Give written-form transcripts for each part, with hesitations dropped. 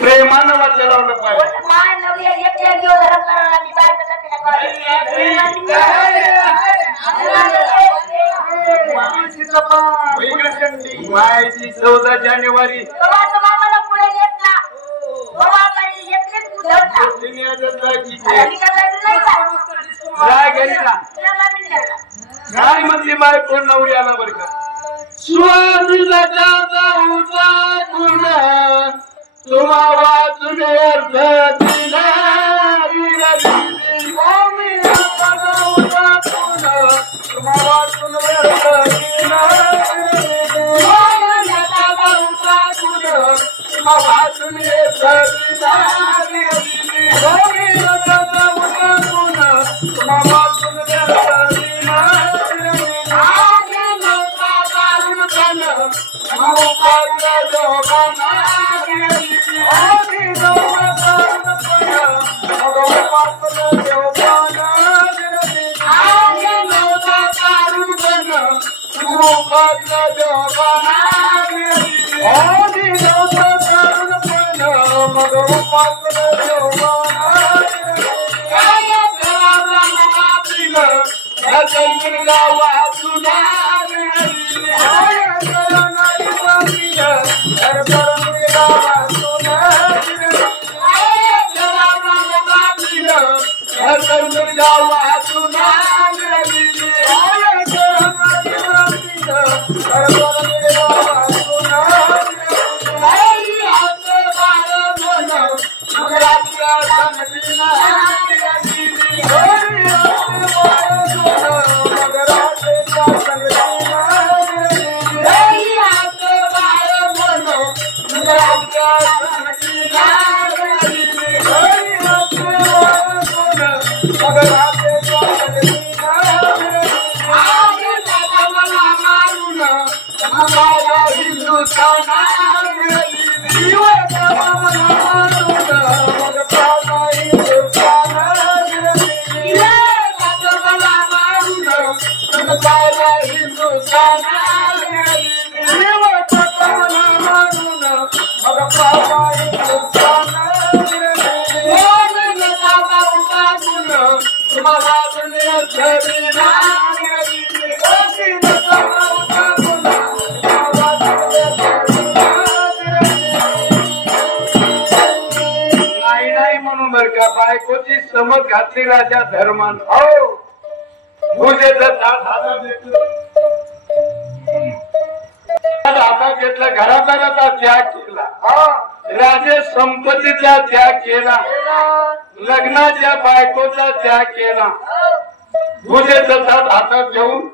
प्रेमानं वाटलं लावलं पाहिजे. माय नवरी एक दिवस धरम करायला मी बाहेर मायची 14 जानेवारी मला पुढे येत ना काय म्हणते माय कोण नवरी आला बरं का. स्वामीला जाता होता गुन्हा तुम्हा वाचून अर्थ दिला स्वामीला जाता होता गुन्हा तुम्हा वाचून अर्थ दिला स्वामीला जाता होता गुन्हा तुम्हा वाचून अर्थ दिला स्वामीला जाता होता गुन्हा तुम्हा वाचून अर्थ दिला बायकोची समज घातली राजा धर्मान हातात घेतला घरादाराचा त्याग केला राजे संपत्तीचा त्याग केला लग्नाच्या बायकोचा त्याग केला भुजेचा हात हातात घेऊन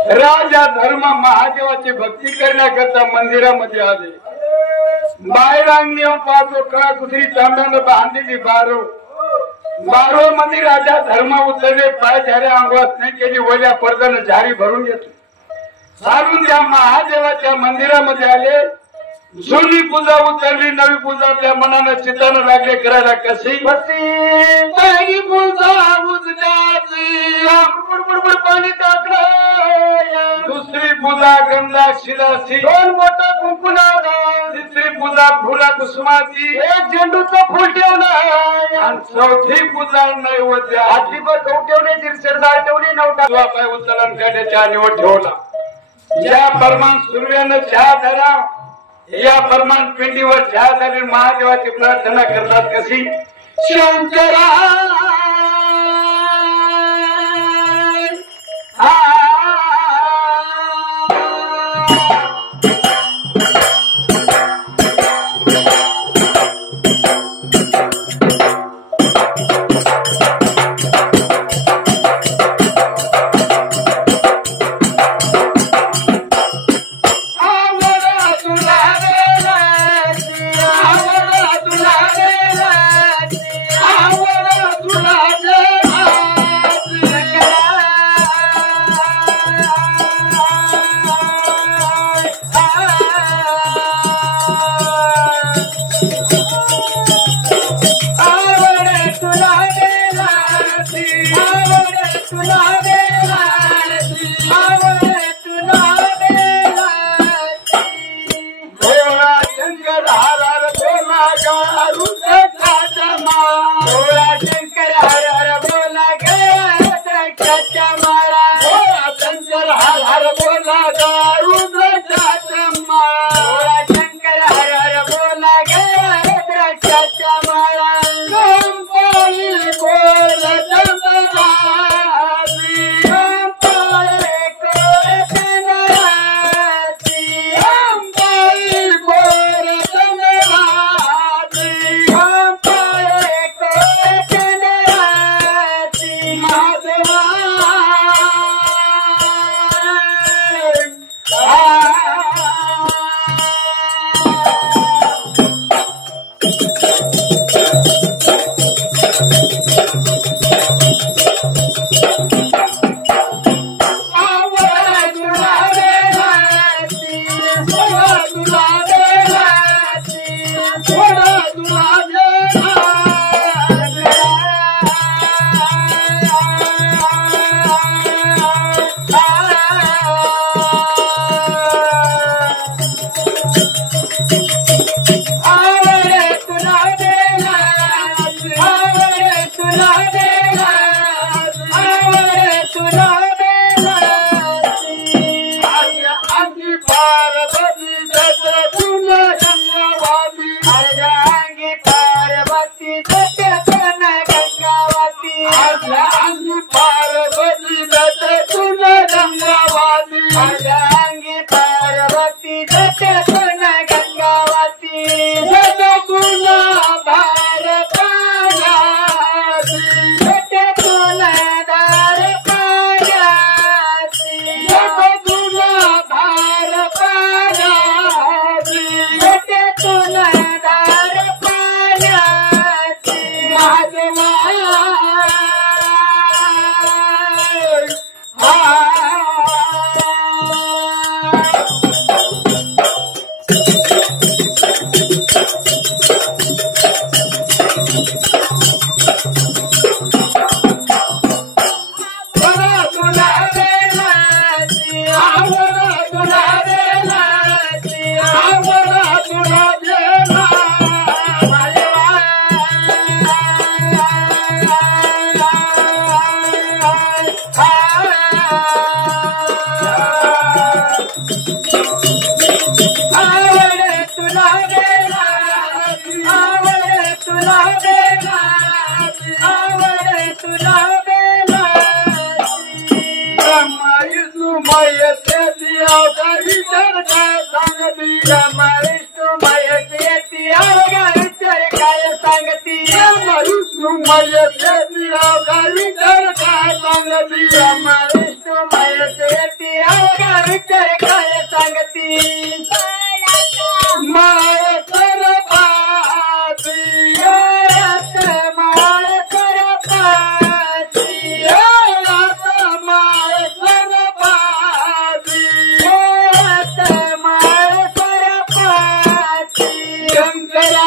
राजा धर्म महादेवाची भक्ती करण्याकरता मंदिरामध्ये आले. बाहेर अंगणी पाहतो कळा कुठली तांब्यानं बांधलेली बारो मध्ये राजा धर्म उतरले. पाय झाऱ्या अंगवात नाही केली, वल्या पडद्यानं झारी भरून घेतली. सारून त्या महादेवाच्या मंदिरामध्ये आले. जुनी पूजा उतरली, नवी पूजा आपल्या मनानं चित्तानं लागले करायला. कशी पहिली पूजा उजल्याची बुडबुड पाणी टाकलं. दुसरी पूजा गंधा शिलाची, दोन मोठा कुंकुणाला. तिसरी पूजा फुला कुसुमाची, एक झेंडूचं फुल ठेवलं. आणि चौथी पूजा नैवेद्य हातीवर गहू ठेवले, चिरचरदार ठेवली. नवटा पाय उचलला आणि चहा निवड ठेवला. या परमान सूर्यानं चहा धरा, या परमान पिंडीवर चहा झाली. महादेवाची प्रार्थना करतात. कशी शंकरा Maya येते अवघा विचार काय सांगती माय सरपाती माय सरपाती माय सरपाती माय सरपाती शंकरा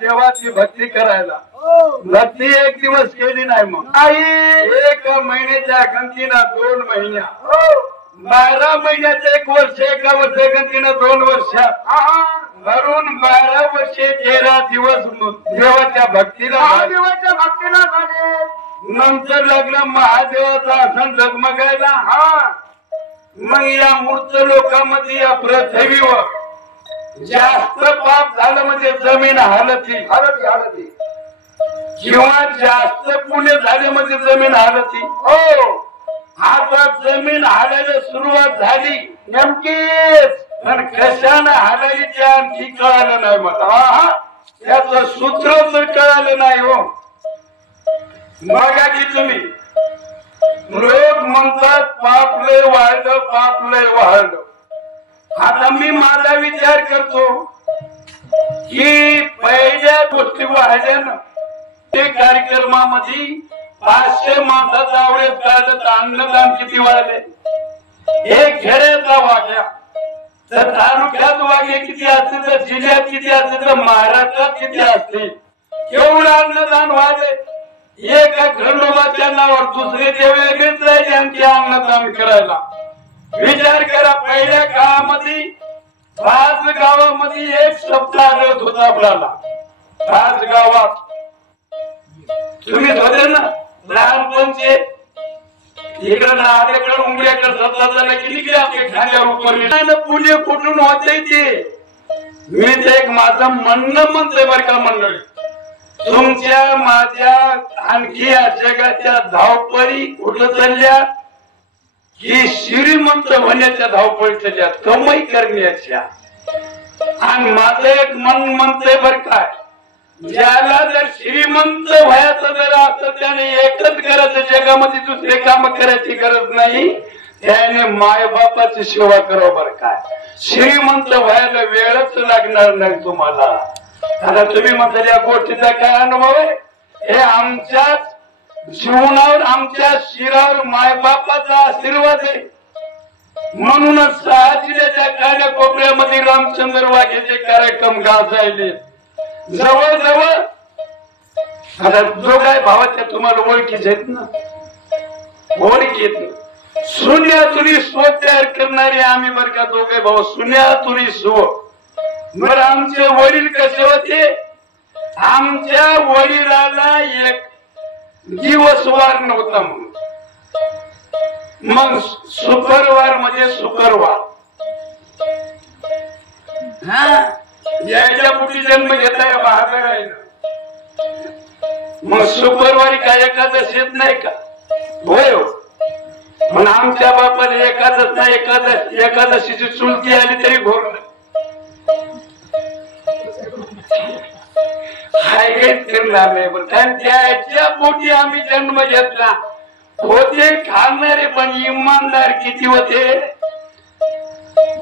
देवाची भक्ती करायला भक्ती एक दिवस केली नाही मग आई एक महिन्याच्या गंतीनं 2 महिन्या 12 महिन्याचं 1 वर्ष एका वर्ष गंतीनं 2 वर्ष भरून 12 वर्षे 13 दिवस देवाच्या भक्तीला झाले नंतर लग्न महादेवाचा असं जगमगायला मग या मूर्त लोकांमध्ये या पृथ्वीवर जास्त पाप झालं म्हणजे जमीन हालती किंवा जास्त पुण्य झाले म्हणजे जमीन हालती आता जमीन हालायला सुरुवात झाली नेमकीच पण कशानं हालायली ते आणखी कळालं नाही मला त्याचं सूत्र तर कळालं नाही हो बघा की तुम्ही लोक म्हणतात पाप लय वाढलं पाप लय वाढलं आता मी माझा विचार करतो की पहिल्या गोष्टी वाढल्या ना ते कार्यक्रमामध्ये 500 माणसाचं आवडेल काढलं तर अन्नदान किती वाढले एक खेड्याचा वाग्या तर तालुक्यात वागे किती असतील तर जिल्ह्यात किती असतील तर महाराष्ट्रात किती असतील एवढं अन्नदान वाढले एका खंडोबाच्या नावावर दुसरे ते वेगळेच राहिले आणखी अन्नदान करायला विचार करा पहिल्या काळामध्ये 5 गावामध्ये एक सप्ताह रथ होता आपल्याला 5 गावात तुम्ही होते ना लहानपणचे इकडं नाल्याकडे उंबऱ्याकडे सप्ताह झाला की निघले आपले खाण्यावर उपर पुणे कुठून होते ते मी ते एक माझं म्हणणं म्हणतोय बरं का मंडळी तुमच्या माझ्या आणखी या जगाच्या धावपळी कुठं चालल्या ही श्रीमंत होण्याच्या धावपळी चालल्या कमाई करण्याच्या आणि माझं एक मन म्हणतंय बर काय ज्याला जर श्रीमंत व्हायचं जर असं त्याने एकच करायचं जगामध्ये दुसरे काम करायची गरज नाही त्याने मायबापाची सेवा करावं बर काय श्रीमंत व्हायला वेळच लागणार नाही तुम्हाला आता तुम्ही म्हणता या गोष्टीचा काय अनुभव आहे हे आमच्याच जीवनावर आमच्या शिरावर मायबापाचा आशीर्वाद आहे म्हणूनच 6 जिल्ह्याच्या कान्या कोपऱ्यामध्ये रामचंद्र वाघेचे कार्यक्रम गाजायले जवळजवळ आता जो काय भावाच्या तुम्हाला ओळखीचे आहेत ना ओळखीत शून्यातुनी स्व तयार करणारे आम्ही बरं का दोघे भाऊ शून्यातुनी स्व बरं आमचे वडील कसे होते आमच्या वडिलाला एक दिवस वार नव्हता म्हणून मग शुक्रवार म्हणजे शुक्रवार याच्या पुढे जन्म घेता बहादर आहे मग शुक्रवारी काय एकादश येत नाही का होय पण आमच्या बापाने एकादश नाही एकादशीची चुलती आली तरी घोर नाही हाय काहीच करणार नाही कारण त्याच्या पोटी आम्ही जन्म घेतला होते खाणारे पण इमानदार किती होते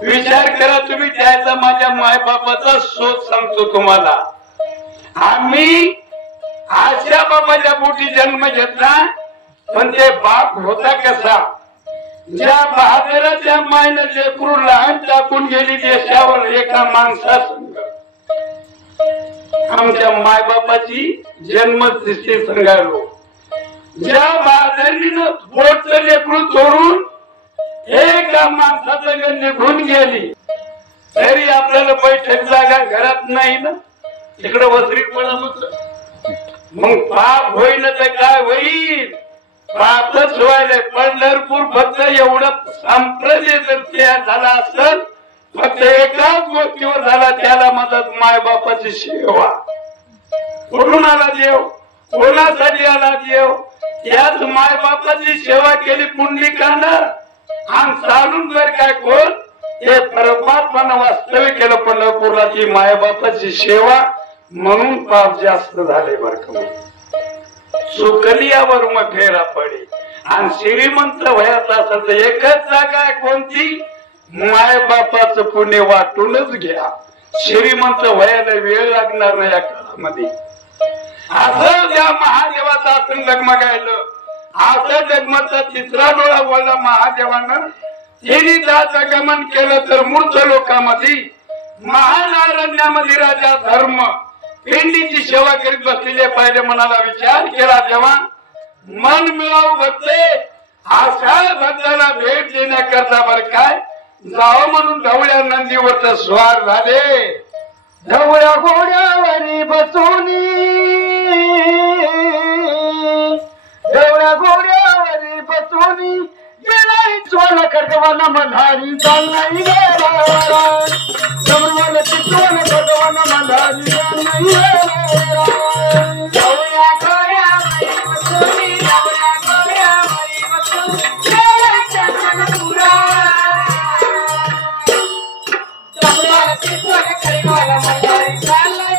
विचार करा तुम्ही. त्याचा माझ्या मायबापाचा शोध सांगतो तुम्हाला. आम्ही आशा बाबाच्या पोटी जन्म घेतला पण ते बाप होता कसा. ज्या बहादराच्या मायनं लेकरू लहान टाकून गेली देशावर एका माणसासंग. आमच्या मायबापाची जन्मतिथी सांगायलो. ज्या बहादरीनं पोटचं लेकरू तोडून एका माणसासंग निघून गेली तरी आपल्याला बैठक जागा घरात नाही ना. तिकडे वसरीत पडत. मग पाप होईन तर काय होईल. पापच व्हायला. पंढरपूर फक्त एवढं संप्रदाय जर तयार झाला असेल फक्त एकाच गोष्टीवर झाला त्याला मदत मायबापाची सेवा. कुठून आला देव कोणासाठी आला देव. त्याच मायबापाची सेवा केली पुंडलिकानं आणि चालून जर काय कोण हे परमात्मानं वास्तविक केलं पंढरपूरला ती मायबापाची सेवा म्हणून पाप जास्त झाले बर का. सुकलियावर मग फेरा पडे आणि श्रीमंत वयात असेल तर एकच जागा आहे कोणती मायबापाचं पुण्य वाटूनच घ्या. श्रीमंत व्हायला वेळ लागणार नाही या काळामध्ये. असं ज्या महादेवाचं असं डगमगायलं असं जगमाचा तिसरा डोळा बोलला महादेवानं. तिने त्याचं गमन केलं तर मूर्ख लोकांमध्ये महानारण्यामध्ये राजा धर्म पिंडीची सेवा करीत बसलेले पाहिले. मनाला विचार केला तेव्हा मन मिळावू भक्ते अशा भक्ताला भेट देण्याकरता बर काय जावं म्हणून ढवळ्या नंदीवर स्वार झाले. ढवळ्या घोड्यावरी बसूनी ढवळ्या घोड्यावरी बसूनी गेलाय चोला खडकवाना मल्हारी चालनाई गेला. समरवाला चितवाला खडकवाना मल्हारी चालनाई गेला. ढवळ्या घोड्यावरी बसूनी ढवळ्या घोड्यावरी बसूनी गेलाय चंदनपुरा. समरवाला चितवाला खडकवाना मल्हारी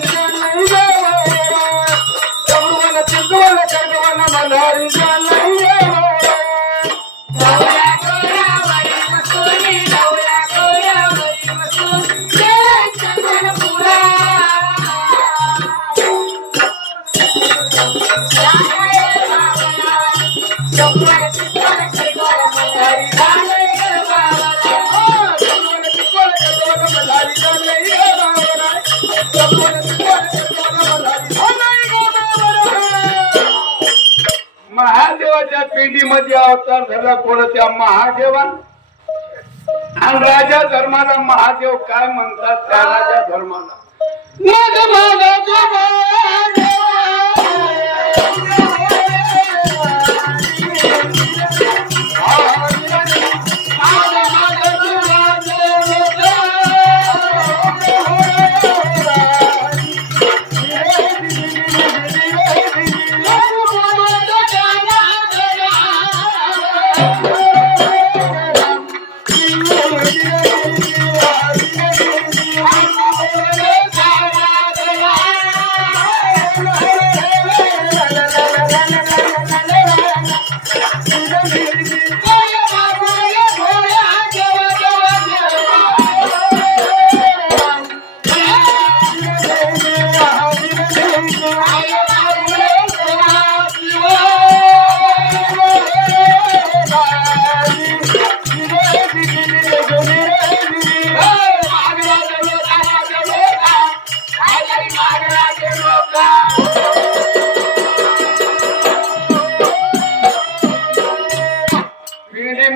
चालनाई गेला. समरवाला चितवाला खडकवाना मल्हारी चालनाई गेला. देवानी घाली महादेवाच्या पिंडीमध्ये अवतार झाला कोणत्या महादेवा. आणि राजा धर्माला महादेव काय म्हणतात त्या राजा धर्माला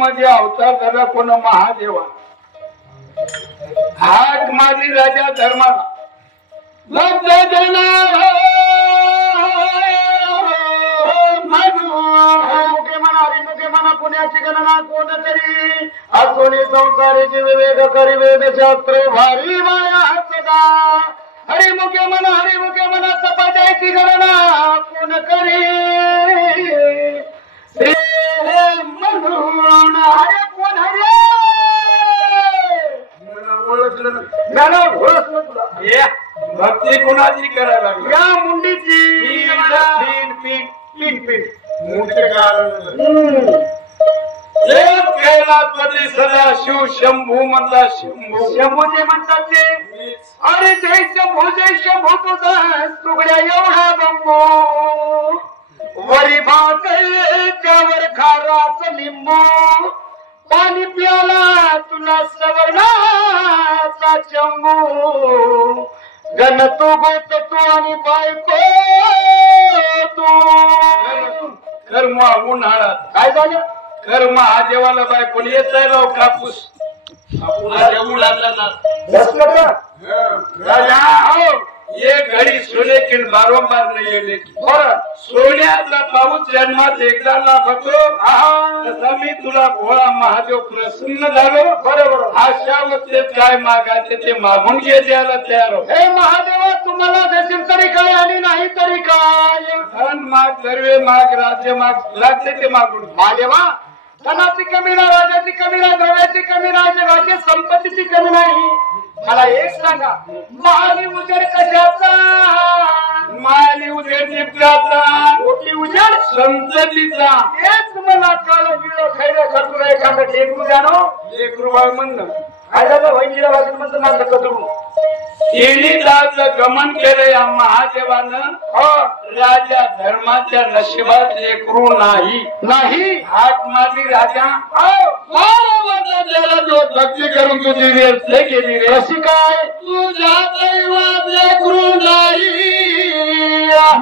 मध्ये अवतार झाला कोण महादेवा हाक मारली राजा धर्माला भक्त जना मुखे म्हणा हरिमुखे म्हणा पुण्याची गणना कोण करी असोनी संसाराची विवेक करी वेदशास्त्र भारी माया सदा हरिमुखे म्हणा सपाट्याची गणना कोण करी म्हणून हरे कोण हरे भक्ती कोणाची करायला लागली या मुंडीची कैलासपती सदा शिव शंभू म्हणता शंभू जे म्हणतात ते अरे जय शंभू तुझा तुगड्या एवढा बंबू वरी भाकर त्यावर खाराच लिंबू पाणी प्याला तुला सवर्णाचा चंबू गण तू गोत तू आणि बायको तू कर्म उन्हाळ्यात काय झालं कर्म हा देवाला बायको येताय राव कापूस राजा हो एक घडी सोने की बारोबार नाही येणे बरं सोन्याचा पाऊस जन्मात एकदा लागतो तसा मी तुला भोळा महादेव प्रसन्न झालो बरोबर अशा वक्तेत काय मागायचे ते मागून घे द्यायला तयार हो हे महादेवा तुम्हाला देशील तरी काय आणि नाही तरी काय धन माग सर्वे माग राज्य माग लागते ते मागून महादेवा धनाची कमी नाही राजाची कमी नाही द्रव्याची कमी नाही जगाची संपत्तीची कमी नाही मला एक सांगा महाली उजेड कशाचा माली उजेड निपटाचा मोठी उजेड संततीचा तेच मला काल गिळ खैर खतुर एखादं टेकू जाणो एक रुपये म्हणणं काय झालं वैंजीला वाजून म्हणतं माझं कचरू तिन्ही गमन केलं या महादेवानं राजा धर्माच्या नशिबात लेकरू नाही हाक मारली राजा त्याला जो भक्ती करून तुझी रेल केली रे कशी काय तुझ्या दैवात लेकरू नाही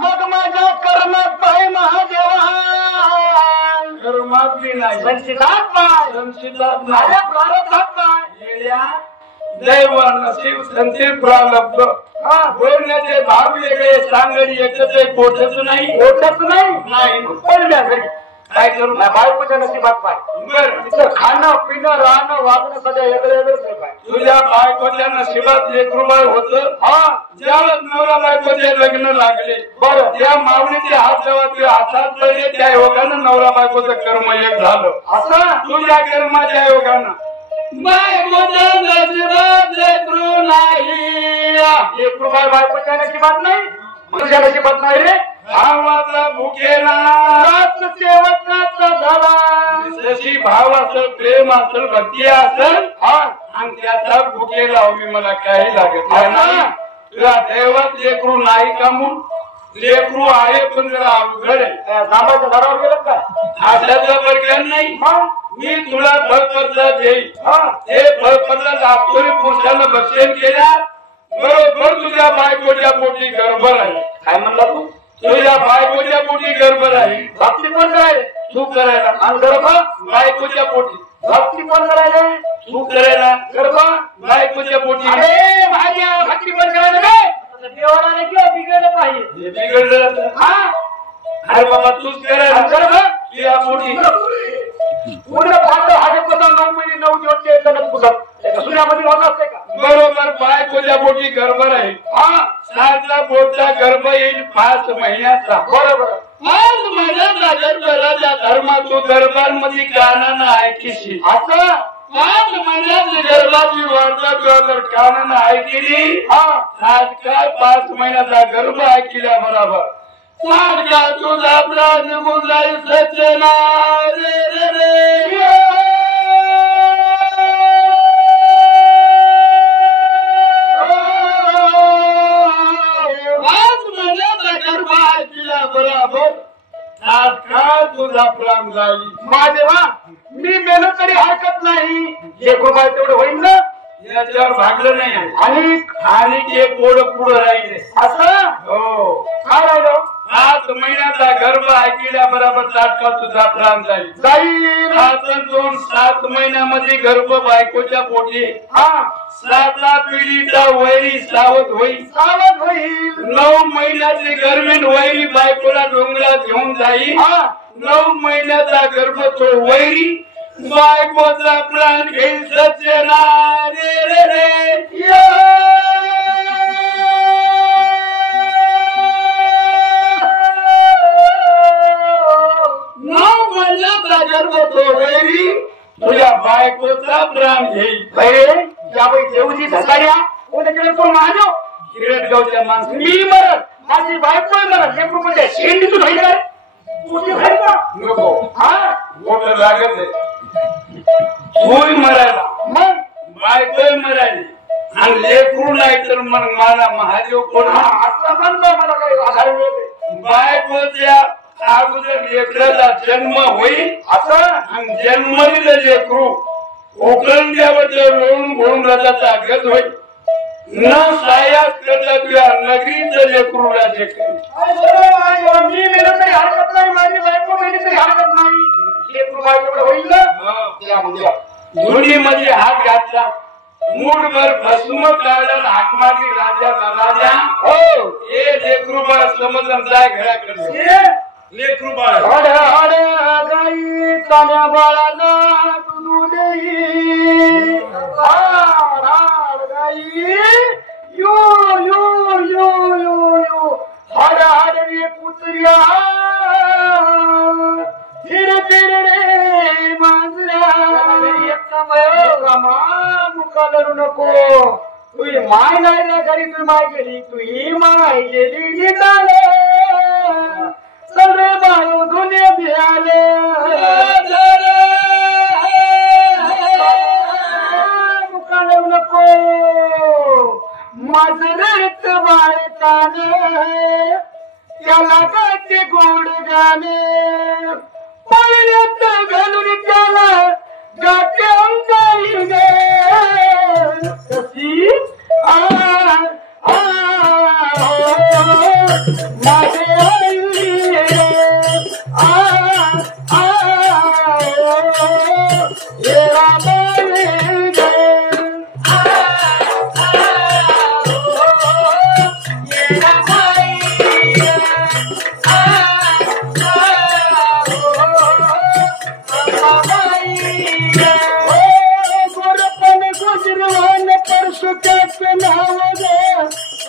मग माझ्या कर्मात पाय महादेवा कर्मातली नाही संचितात पाय संचितात माझ्या प्रारब्धात पाय येड्या दैव नशीब संचित प्रारब्ध बोलण्याचे भाग वेगळे सांगडी एकच पोटच नाही पडल्या घरी काय करू बायकोच्या नशिबात पाय बरं तिथं खाणं पिणं राहणं वागणं सगळं वेगळं पाय तुझ्या बायकोच्या नशिबात लेकरू बाळ होत ज्यावेळेस नवरा बायकोचे लग्न लागले बरं त्या माऊलीचे हात जेव्हा ते हातात पडले त्या योगानं नवरा बायकोचं कर्म एक झालं असं तुझ्या कर्माच्या योगानं बायकोच्या नशिबात लेकरू नाही लेकरू बायकोच्या नशिबात नाही तुझ्या नशिबात नाही रे भावाचा भुकेला सेवकाचा झाला जशी भाव असेल प्रेम असेल भक्ती असेल आणि त्याचा भुकेला हवी मला काही लागत नाही तुला दैवात लेकरू नाही का म्हणून लेकरू आहे पण जरा अवघड आहे कामाच्या घरावर गेलं का अशाचा प्रकार नाही मी तुला फळप्रसाद देईल हे फळप्रसाद आपली पुरुषानं भक्षण केल्या बरोबर तुझ्या बायकोच्या पोटी गर्भ राहील काय म्हणला तू तुझ्या बायकोच्या पोटी गर्भ राहील भक्ती कोण करायला तू करायला आणि गर्भ बायकोच्या पोटी भक्ती कोण करायला तू करायला गर्भ बायकोच्या पोटी अरे भाज्या भक्ती कोण करायला रे देवाला किंवा बिघडलं पाहिजे हे बिघडलं अरे बाबा तूच करायला गर्भ या पोटी पूर्ण फाटं हाजेपदा 9 महिने 9 दिवस ते तनक पुसत एका सूर्यामध्ये होत असते का बरोबर बायकोच्या पोटी गर्भ राहील 7ला पोटचा गर्भ येईल 5 महिन्याचा बरोबर 5 महिन्याचा गर्भ राजा धर्मा तू दरबारमध्ये कानानं ऐकीशी असं 5 महिन्याची गर्भाची वार्ता तुला जर कानानं ऐकली तात्काळ 5 महिन्याचा गर्भ ऐकल्या बरोबर तात्काळ तुझा प्राण निघून जाईल सज्जना रे रे रे बरोबर तात्काळ तुझा प्राण जाईल महादेवा मी मेलो तरी हरकत नाही एक रुपये तेवढं होईल ना याच्यावर भागलं नाही आणि आणि एक पोड पुढं राहिले असं हो काय राहिलं 8 महिन्याचा गर्भ ऐकल्या बरोबर ताटका तुझा प्राण जाईल जाईल. आता 7 महिन्यामध्ये गर्भ बायकोच्या पोटी हा 7 पिढीचा वैरी सावध होईल. सावध होईल. 9 महिन्याची गर्मीण वैरी बायकोला डोंगरात घेऊन जाईल. हा 9 महिन्याचा गर्भ तो वैरी बायकोचा प्राण घेईल. सज्जना रे रे रे गर्भ तो वैरी तुझ्या बायकोचा प्राण घेईल. याबाई देवजी धसाड्या कोणाकडे तो माझ्या हिरटगावच्या माणसं मी मरत माझी बायको मरत लेकरू म्हणजे शेंडीतून होईल का तुझी होईल का नको हा मोठं लागत आहे. तूही मरायला मग बायकोही मरायली आणि लेकरू नाही तर मग मला महादेव कोण. असं म्हणतो मला काही आधार मिळते. बायकोच्या अगोदर लेकराचा जन्म होईल असं आणि जन्मलेलं लेकरू उकळून लोळून घोळून रथाचा गत होईल. न सायास करता तुझ्या नगरीचं लेकरू राज्य करेल. मी मेलं तरी हरकत नाही माझी बायको मेली तरी हरकत नाही. लेकरू बायकोकडे होईल ना धुनीमध्ये हात घातला मूठभर भस्म काढून हाक मारली राजाचा राजा. हो हे लेकरू बाळ समजून जाय घराकडे. लेकरू बाळ हड हड गाई तान्या बाळाला दुधू देई. हाड हाड गाई यो यो यो यो यो हड हड रे कुत्र्या फिर फिर रे मांजरा मुका लढू नको. तुझी माय नाही ना घरी तुझी माय गेली तुझी माय गेली निघाले सर्व बाळू धुने भियाले. मुका लढू नको माझं रक्त बाळकाने त्याला गाते गोड गाणे पाण्यात घालून त्याला गाते अंगाई गे. माझे आई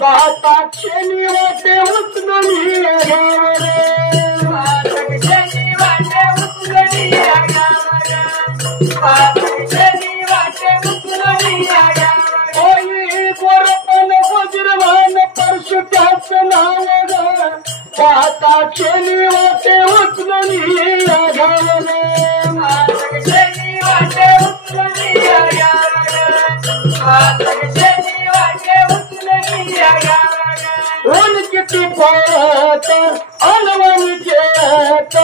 पाताक्षणी वाटे उचलून गोरपण वज्रवान परशु त्याच नाव ग. पाताक्षणी वाटे उचलून ऊन किती पळत अनवन घेत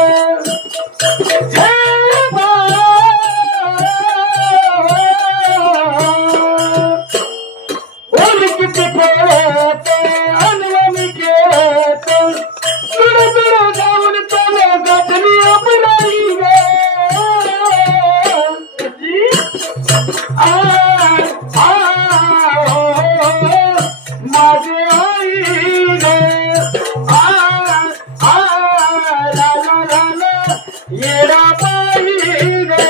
ऊन किती पळत अनवन घेत दूर दूर जाऊन त्याला गठली अपनाई ग. माझे आई रे ला ला ला ला येडा बाई रे.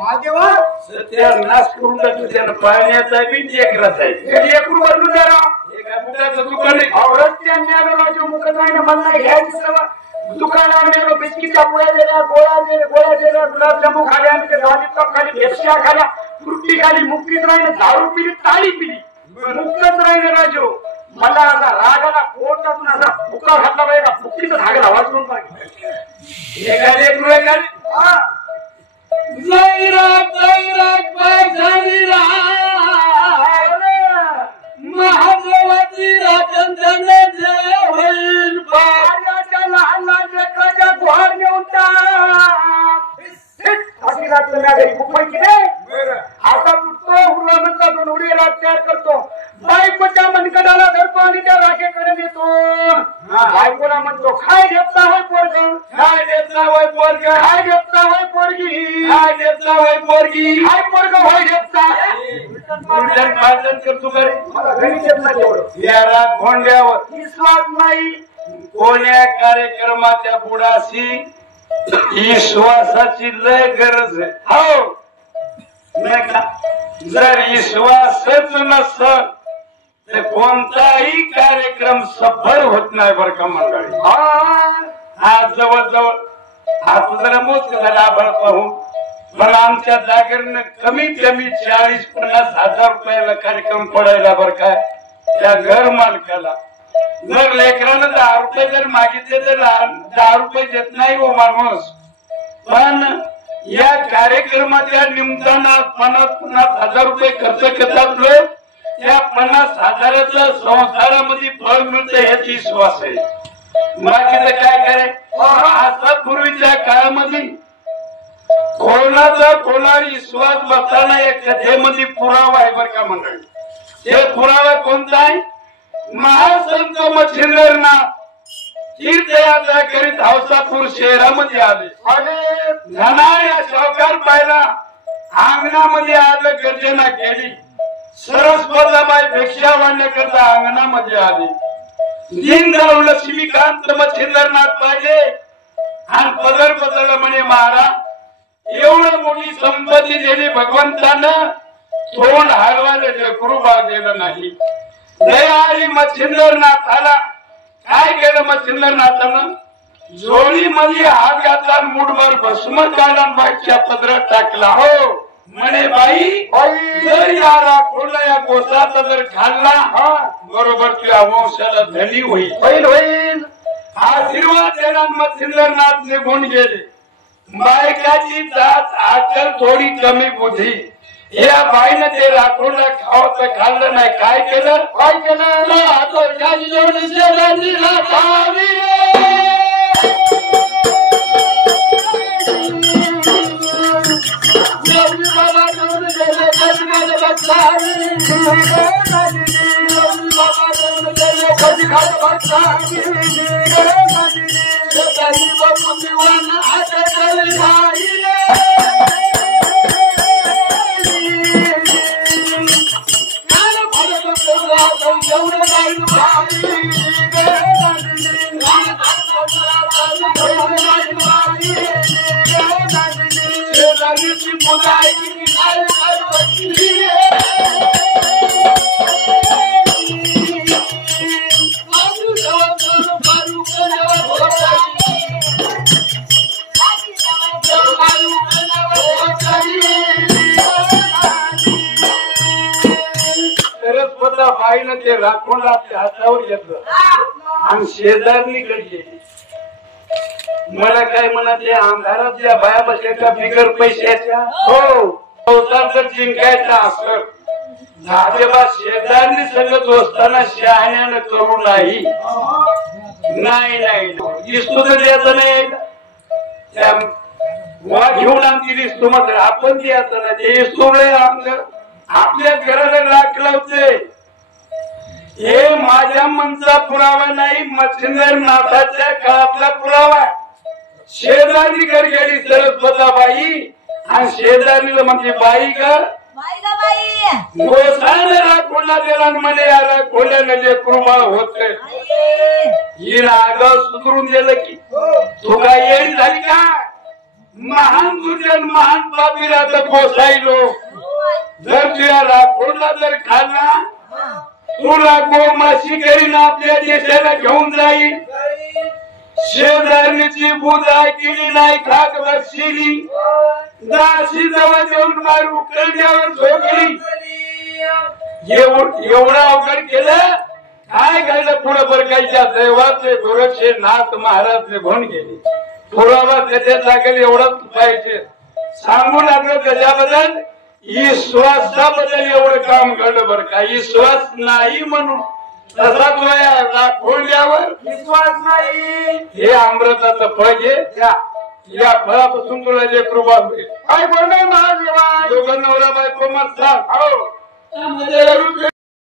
महादेवा सत्यानाश करून टाकलं त्यानं पाण्याचा बी लेकराचा आहे. लेकरू बदलून जरा एका बुटाचं दुकान आहे. रस्त्याने आलो राजू मुखत नाही ना मला नाही घ्यायची सर्व दुकानावर गेलो बिस्किटच्या पोळ्या दिल्या गोळ्या दिल्या गुलाबजामू खाल्या लॉलीपॉप खाली पेप्सिया खाल्या फ्रुटी खाली मुक्कीत राहिलं दारू पिली ताळी पिली मुक्तच राहिलं राजू. मला असा रागाला पोटातून असा फुका घातला पाहिजे फुकीचा धागला वाजवून पाहिजे. एका लेकरू आहे का जैराग पायझानी महादेवाची राजन जय होईल. देता होय पोरग काय देता होय पोरग काय देता होय पोरगी काय देता होय पोरगी काय पोरग होय देता उलटन पालटन करतो करे मला घरी देत नाही एवढं याला खोंड्यावर विश्वास नाही कोण्या कार्यक्रमाच्या बुडाशी विश्वासाची लय गरज आहे हो नाही का जर विश्वासच नसल तर कोणताही कार्यक्रम सफल होत नाही बरं का मंडळी आज जवळजवळ आता जरा मोजक झाला आभाळ पाहून पण आमच्या जागरनं कमीत कमी 40-50 हजार रुपयाला कार्यक्रम पडायला बरं काय त्या घर मालकाला जर लेकरानं 10 रुपये जर मागितले तर 10 रुपये देत नाही हो माणूस पण या कार्यक्रमाच्या निमित्तानं 50 हजार रुपये खर्च करतात लोक त्या 50 हजाराचं संसारामध्ये फळ मिळतं ह्याची विश्वास आहे बाकीचं काय करायचं असा पूर्वीच्या काळामध्ये कोणाचा कोणावर विश्वास बसताना या कथेमध्ये पुरावा आहे बरं का मंडळी ते पुरावा कोणता आहे महासंत मच्छिंद्रनाथ तीर्थयात्रा करीत हौसापूर शहरामध्ये आले धनाऱ्या सावकार बायला अंगणामध्ये आलं गर्जना केली सरस्वताबाई भिक्षा वाढण्याकरता अंगणामध्ये आली दीनदयाळ लक्ष्मीकांत मच्छिंद्रनाथ पाहिजे आणि पदर बदल म्हणे महाराज एवढं मोठी संपत्ती दिली भगवंतानं तोंड हरवायला लेकरू बाळ दिलं नाही दयाळी मच्छिंद्रनाथाला काय केलं मच्छिंद्रनाथानं जोडीमध्ये हात घातला मुठभर भस्म काढला बाईच्या पदरात टाकला हो म्हणे बाई जर याला कोणा या गोसाचा जर खाल्ला बरोबर तुझ्या वंशाला धनी होईल होईल आशीर्वाद देणार मच्छिंद्रनाथ निघून गेले बायकाची जात अक्कल थोडी कमी बुद्धी या बाईनं ते राखोडला खावं खाल्लं नाही काय केलं बाईनं ते राखोडला आपल्या हातावर घेतलं आणि शेजारणीकडे गेली मला काय म्हणा ते अंधारातल्या बाया बसल्या का बिगर पैशाच्या हो संसार जिंकायचा असं झालेबा शेजारनी सगळं दोस्ताना शहाण्यानं करू नाही दिसतो तर द्यायचं नाही घेऊन आमची दिसतो मात्र आपण द्यायचं ना ते सोडले आपल्या घराला राख लावते हे माझ्या मनचा पुरावा नाही मच्छिंद्रनाथाच्या काळातला पुरावा शेजारी घर गेली सरस्वताबाई आणि शेजारीला म्हणजे बाई ग गोसाने राखोडला दिला म्हणे या राखोड्यानं जे कृपाळ होत ही आगाव सुधरून दिलं की तू काय येईल झाली का महान दुर्जन महान पापीला तर गोसाईलो जर तुझ्या राखोडला जर खाल्ला तुला गोमाशी करीन आपल्या देशाला घेऊन जाईल शेजारणीची बुधा केली नाही खाक बसली दासी जवळ येऊन मारू कल्यावर झोपली एवढं अवघड केलं काय घडलं पुढे बरकाईच्या दैवाचे गोरक्षे नाथ महाराज निघून गेले पुरावा त्याच्या जागेला एवढंच पाहिजे सांगू लागलो त्याच्याबद्दल विश्वासाबद्दल एवढं काम घडलं बरं का विश्वास नाही म्हणून तसा तुला खोल्यावर विश्वास नाही हे अमृताचं फळ घे या फळापासून तुला जे कृपा मिळेल काय बोलणार महादेवा दोघं नवरा बायको मत सांग